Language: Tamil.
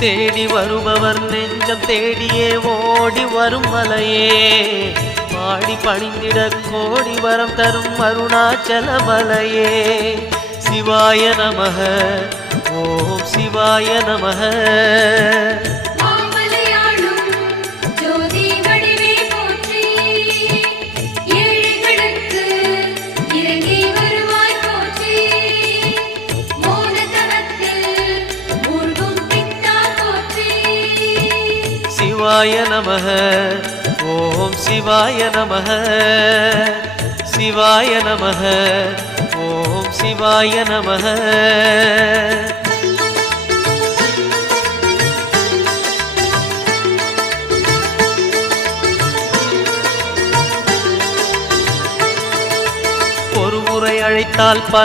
தேடி வருபவர் நெஞ்சம் தேடியே ஓடி வரும் மலையே பாடி பணிந்திட கோடி வரம் தரும் அருணாச்சல மலையே சிவாய நமக ஓம் சிவாய நமக சிவாய நமக ஓம் சிவாய நமக சிவாய நமக ஓம் சிவாய நமக ஒரு முறை அழைத்தால்